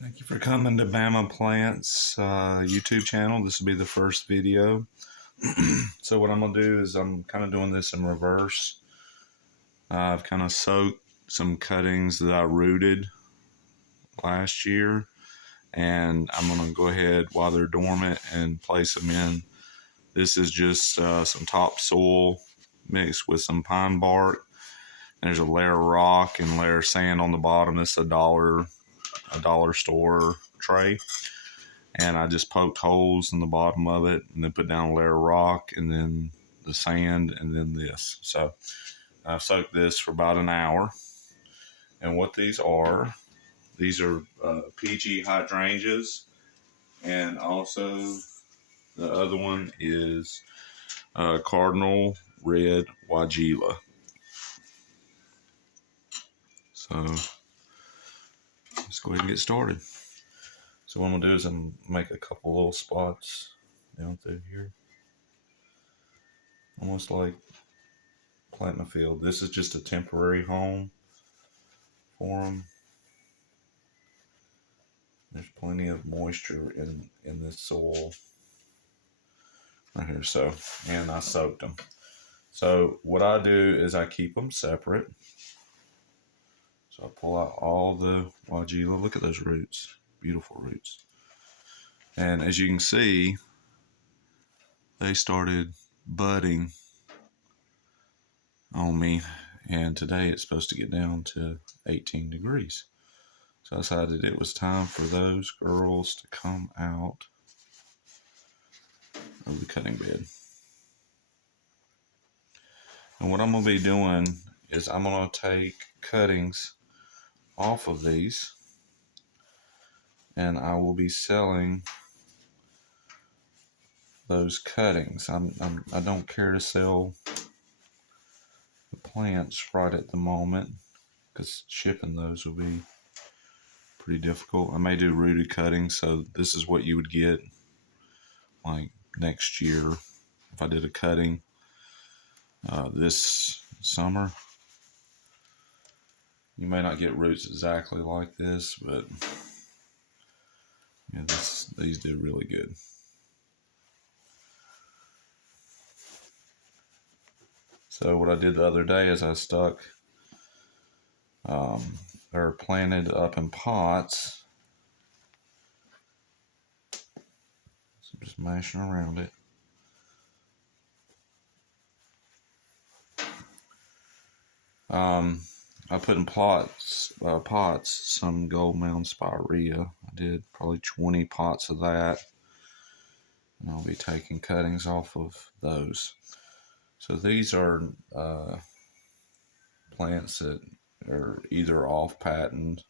Thank you for coming to Bama Plants YouTube channel. This will be the first video. So what I'm going to do is I'm kind of doing this in reverse. I've kind of soaked some cuttings that I rooted last year, and I'm going to go ahead while they're dormant and place them in. This is just some topsoil mixed with some pine bark. There's a layer of rock and layer of sand on the bottom. It's a dollar store tray, and I just poked holes in the bottom of it and then put down a layer of rock and then the sand and then this. So I've soaked this for about an hour. And what these are PG hydrangeas, and also the other one is Cardinal Red Weigela. So let's go ahead and get started. So what I'm going to do is I'm make a couple little spots down through here. Almost like planting a field. This is just a temporary home for them. There's plenty of moisture in this soil right here. So, and I soaked them. So what I do is I keep them separate. So I pull out all the Weigela. Look at those roots. Beautiful roots. And as you can see, they started budding on me. And today it's supposed to get down to 18 degrees. So I decided it was time for those girls to come out of the cutting bed. And what I'm going to be doing is I'm going to take cuttings off of these, and I will be selling those cuttings. I don't care to sell the plants right at the moment because shipping those will be pretty difficult. I may do rooted cuttings, so this is what you would get like next year if I did a cutting this summer. You may not get roots exactly like this, but yeah, these do really good. So what I did the other day is I stuck, they're planted up in pots. So I'm just mashing around it. I put in pots some Gold Mound Spirea. I did probably 20 pots of that, and I'll be taking cuttings off of those. So these are plants that are either off patent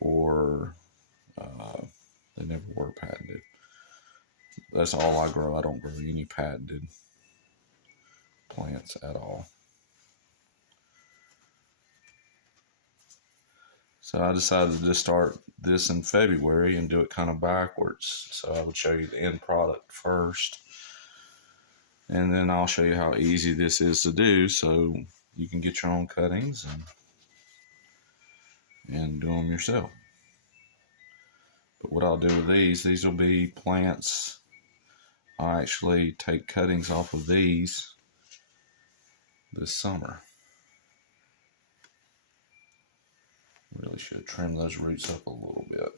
or they never were patented. That's all I grow. I don't grow any patented plants at all. So I decided to start this in February and do it kind of backwards. So I would show you the end product first, and then I'll show you how easy this is to do so you can get your own cuttings and do them yourself. But what I'll do with these will be plants. I actually take cuttings off of these this summer. Really should trim those roots up a little bit.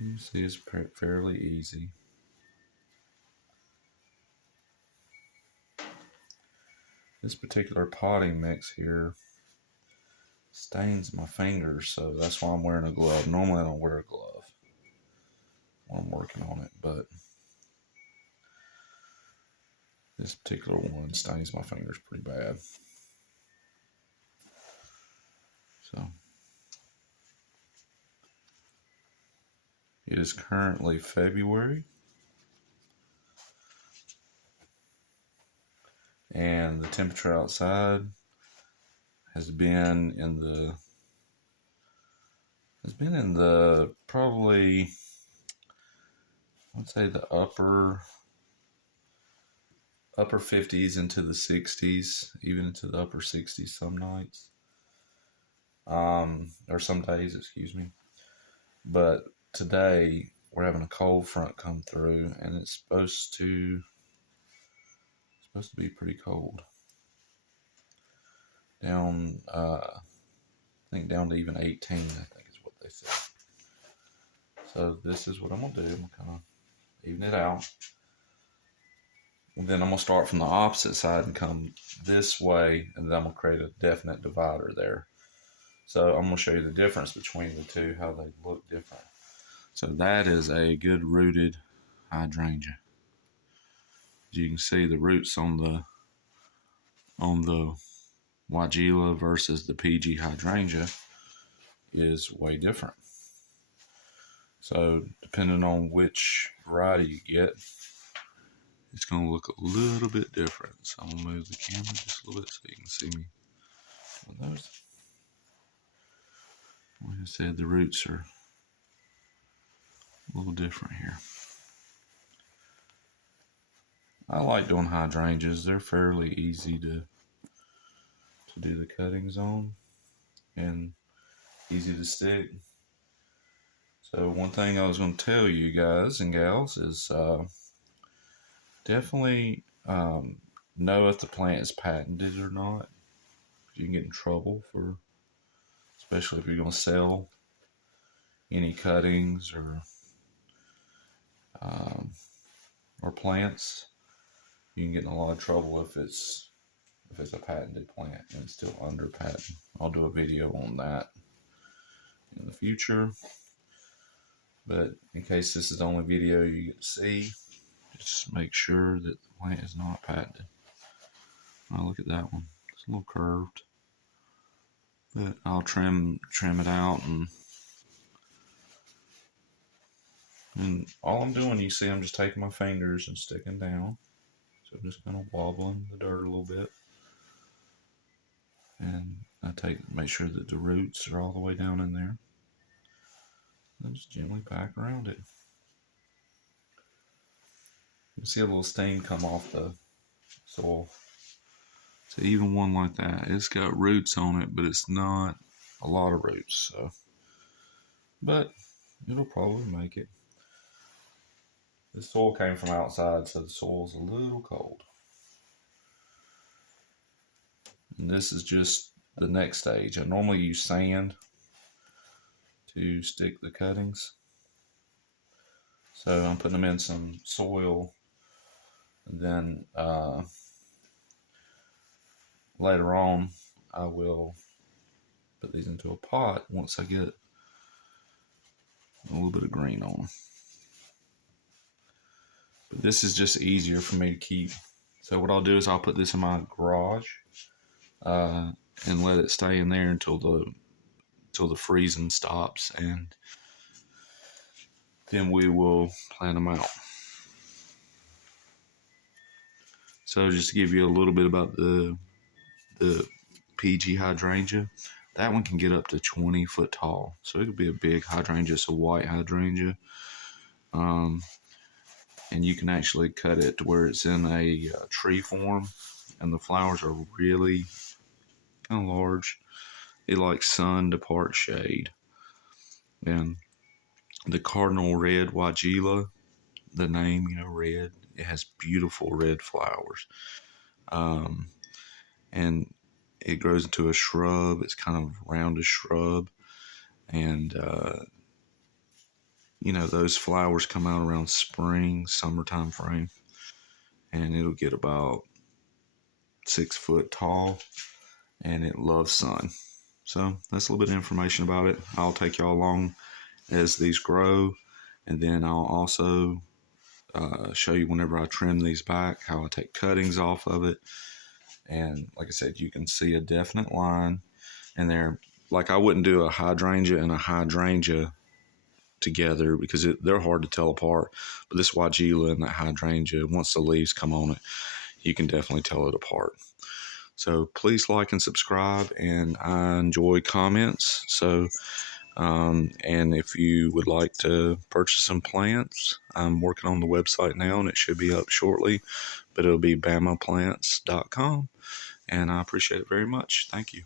You see, it's fairly easy. This particular potting mix here stains my fingers, so that's why I'm wearing a glove. Normally I don't wear a glove when I'm working on it, but this particular one stains my fingers pretty bad. So it is currently February, and the temperature outside has been in the probably, I'd say the upper upper 50s into the 60s, even into the upper 60s some nights, or some days, excuse me. But today we're having a cold front come through, and it's supposed to be pretty cold. Down, I think down to even 18, I think is what they said. So this is what I'm gonna do. I'm gonna kind of even it out. And then I'm gonna start from the opposite side and come this way, and then I'm gonna create a definite divider there. So I'm gonna show you the difference between the two, how they look different. So that is a good rooted hydrangea. As you can see, the roots on the Weigela versus the PG hydrangea is way different. So depending on which variety you get, it's going to look a little bit different. So I'm going to move the camera just a little bit so you can see me. Those, like I said, the roots are a little different here. I like doing hydrangeas. They're fairly easy to do the cuttings on and easy to stick. So one thing I was going to tell you guys and gals is definitely know if the plant is patented or not. You can get in trouble for, especially if you're going to sell any cuttings or plants. You can get in a lot of trouble if it's a patented plant and it's still under patent. I'll do a video on that in the future. But in case this is the only video you get to see, just make sure that the plant is not patented. Oh, look at that one. It's a little curved. But I'll trim it out, and all I'm doing, you see, I'm just taking my fingers and sticking down. So I'm just kind of wobbling the dirt a little bit. And I make sure that the roots are all the way down in there. And just gently pack around it. You'll see a little stain come off the soil. So even one like that, it's got roots on it, but it's not a lot of roots. So, but it'll probably make it. The soil came from outside, so the soil's a little cold. And this is just the next stage. I normally use sand to stick the cuttings. So I'm putting them in some soil, and then later on I will put these into a pot once I get a little bit of green on them. But this is just easier for me to keep. So what I'll do is I'll put this in my garage and let it stay in there until the freezing stops, and then we will plant them out. So just to give you a little bit about the PG hydrangea, that one can get up to 20 foot tall. So it could be a big hydrangea. It's a white hydrangea. And you can actually cut it to where it's in a tree form, and the flowers are really kind of large. It likes sun to part shade. And the Cardinal Red Weigela, the name, red, it has beautiful red flowers. And it grows into a shrub. It's kind of roundish shrub. And, those flowers come out around spring, summertime frame. And it'll get about 6 foot tall. And it loves sun. So that's a little bit of information about it. I'll take y'all along as these grow. And then I'll also show you whenever I trim these back, how I take cuttings off of it. And like I said, you can see a definite line. And they're like, I wouldn't do a hydrangea and a hydrangea together because they're hard to tell apart. But this Weigela and that hydrangea, once the leaves come on it, you can definitely tell it apart. So please like and subscribe, and I enjoy comments. So, and if you would like to purchase some plants, I'm working on the website now, and it should be up shortly. but it'll be bamaplants.com. And I appreciate it very much. Thank you.